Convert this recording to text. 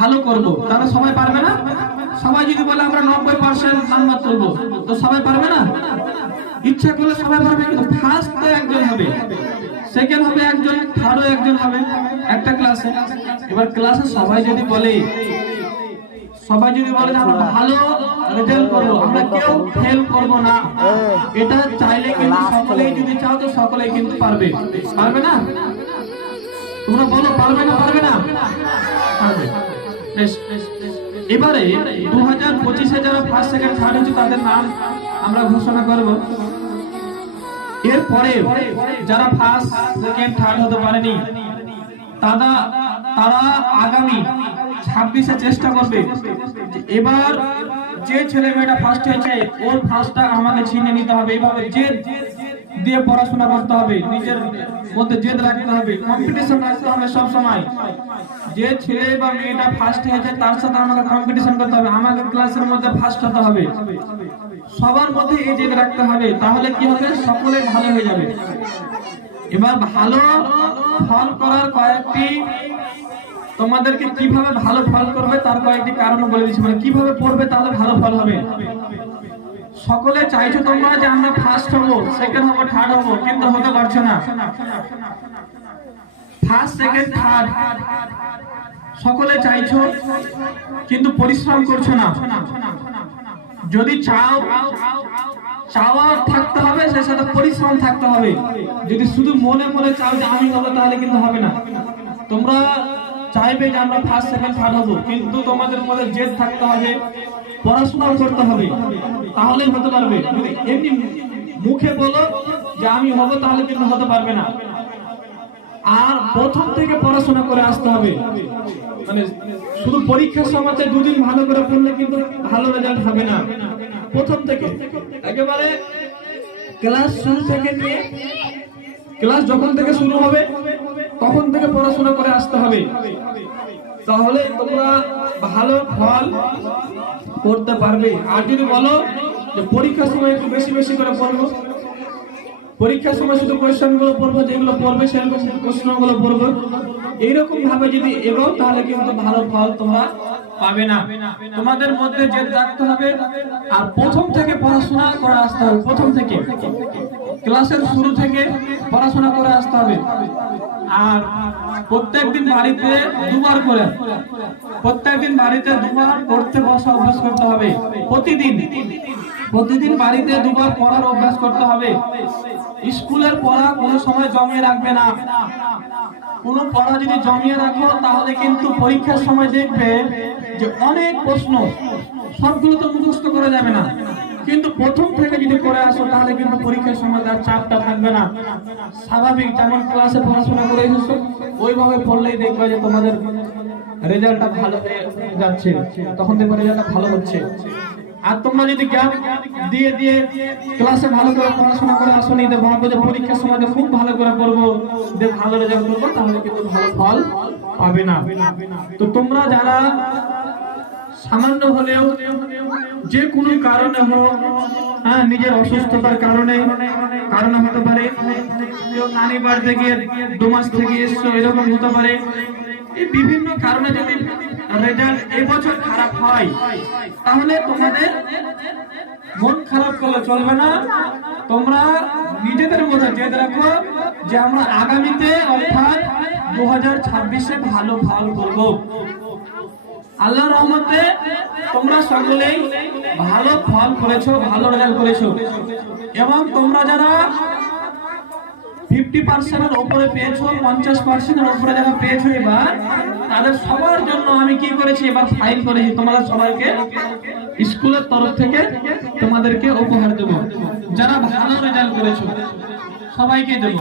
ভালো করব, তাহলে সবাই পারবে না? সবাই যদি বলে আমরা 90% নাম্বার তুলবো, তো সবাই পারবে না? ইচ্ছা করলে সবাই পারবে, কিন্তু ফার্স্ট তো একজন হবে, সেকেন্ড হবে একজন, থার্ডও একজন হবে একটা ক্লাসে। এবার ক্লাসে সবাই যদি বলে যে আমরা ভালো রেজাল্ট করবো, আমরা কেউ ফেল করব না, এটা চাইলে কিন্তু সকলেই, যদি চাও তো সকলেই কিন্তু পারবে। পারবে না? তোমরা বলো পারবে না? পারবে না? পারবে। এবারে 2025-এ যারা ফার্স্ট সেকেন্ড থার্ড হচ্ছে তাদের নাম আমরা ঘোষণা করব। এরপরে যারা ফার্স্ট সেকেন্ড থার্ড হতে পারেনি তারা আগামী 26-এ চেষ্টা করবে এবার যে ছেলে মেয়েটা ফার্স্ট হয়েছে ওর ফার্স্টটা আমাকে ছিনে নিতে হবে। এইভাবে জেদ দিয়ে পড়াশোনা করতে হবে, নিজের মধ্যে জেদ রাখতে হবে, কম্পিটিশন রাখতে হবে সব সময়। যে ছেলে বা মেয়েটা ফার্স্ট হয়েছে তার সাথে আমাকে কম্পিটিশন করতে হবে, আমাকে ক্লাসের মধ্যে ফার্স্ট হতে হবে, সবার মধ্যে এই জেদ রাখতে হবে। তাহলে কি হবে? সকলে ভালো হয়ে যাবে। এবার ভালো ফল করার কয়েকটি, তোমাদেরকে কিভাবে ভালো ফল করবে তার কয়েকটি কারণ বলে দিচ্ছি, মানে কিভাবে পড়বে তাহলে ভালো ফল হবে। সকলে চাইছো তোমরা যে আমরা ফার্স্ট হব, সেকেন্ড হব, থার্ড হব, কিন্তু হতে পারছো না। ফার্স্ট সেকেন্ড থার্ড সকলে চাইছো, কিন্তু পরিশ্রম করছো না। যদি চাওয়া থাকতে হবে, সে সাথে পরিশ্রম থাকতে হবে। যদি শুধু মনে মনে চাও যে আমি হবো, তাহলে কিন্তু হবে না। তোমরা চাইবে যে আমরা ফার্স্ট সেকেন্ড থার্ড হবো, কিন্তু তোমাদের মধ্যে জেদ থাকতে হবে, পড়াশোনাও করতে হবে, তাহলেই হতে পারবে। যদি এমনি মুখে বলো যে আমি হব, তাহলে কিন্তু হতে পারবে না। আর প্রথম থেকে পড়াশোনা করে আসতে হবে, মানে শুধু পরীক্ষার সময়তে দুদিন ভালো করে পড়লে কিন্তু ভালো রেজাল্ট হবে না। প্রথম থেকে একেবারে ক্লাস শুরু থেকে নিয়ে ক্লাস যখন থেকে শুরু হবে তখন থেকে পড়াশোনা করে আসতে হবে, তাহলে তোমরা ভালো ফল করতে পারবে। আর যদি বলো যে পরীক্ষার সময় একটু বেশি বেশি করে পড়বো, পরীক্ষার সময় শুধু কোয়েশ্চেন গুলো পড়বো, যেগুলো পড়বে সেরকম প্রশ্নগুলো পড়বো, এইরকম ভাবে যদি এগো, তাহলে কিন্তু ভালো ফল তোমরা পাবে না। তোমাদের মধ্যে জেদ রাখতে হবে, আর প্রথম থেকে পড়াশোনা করে আসতে হবে। প্রথম থেকে ক্লাসের শুরু থেকে পড়াশোনা করে আসতে হবে। আর প্রত্যেকদিন বাড়িতে দুবার করে, প্রত্যেকদিন বাড়িতে দুবার পড়তে বসা অভ্যাস করতে হবে। প্রতিদিন বাড়িতে দুবার পড়ার অভ্যাস করতে হবে। স্কুলের পড়া কোনো সময় জমিয়ে রাখবে না। কোনো পড়া যদি জমিয়ে রাখো, তাহলে কিন্তু পরীক্ষার সময় দেখবে যে অনেক প্রশ্ন, সবগুলো তো মুখস্থ করা যাবে না, কিন্তু প্রথম থেকে যদি করে আসো, তাহলে কিন্তু পরীক্ষার সময় তার চাপটা থাকবে না। স্বাভাবিক যেমন ক্লাসে পড়াশোনা করে এসেছো, ওইভাবে পড়লেই দেখবে যে তোমাদের রেজাল্টটা ভালো হয়ে যাচ্ছে, তখন দেখবে রেজাল্টটা ভালো হচ্ছে। আর তোমরা যদি গ্যাপ দিয়ে ক্লাসে ভালো করে পড়াশোনা করে আসনি, ভাবো যে পরীক্ষার সময় খুব ভালো করে পড়বো, ভালো রেজাল্ট করবো, তাহলে কিন্তু ভালো ফল পাবে না। তো তোমরা যারা সামান্য হলেও যে কোনো কারণে হোক, নিজের অসুস্থতার কারণে হতে পারে, কেউ নানি বাড়ি থেকে 2 মাস থেকে এসছো, এরকম হতে পারে। এই বিভিন্ন কারণে যদি রেজাল্ট এবছর খারাপ হয়, তাহলে তোমাদের মন খারাপ করলে চলবে না। তোমরা নিজেদের মধ্যে জেদ রাখো যে আমরা আগামীতে অর্থাৎ 2026-এ ভালো ফল করব। আল্লাহর রহমতে তোমরা সকলেই ভালো ফল করেছো, ভালো রেজাল্ট করেছো, এবং তোমরা যারা 50%-এর উপরে পেয়েছো, 50%-এর উপরে যারা পেয়েছো, এবার তাদের সবার জন্য আমি কি করেছি, এবার ফাইল করেছি। তোমাদের সবাইকে স্কুলের তরফ থেকে তোমাদেরকে উপহার দেবো। যারা ভালো রেজাল্ট করেছো সবাইকে দেবো।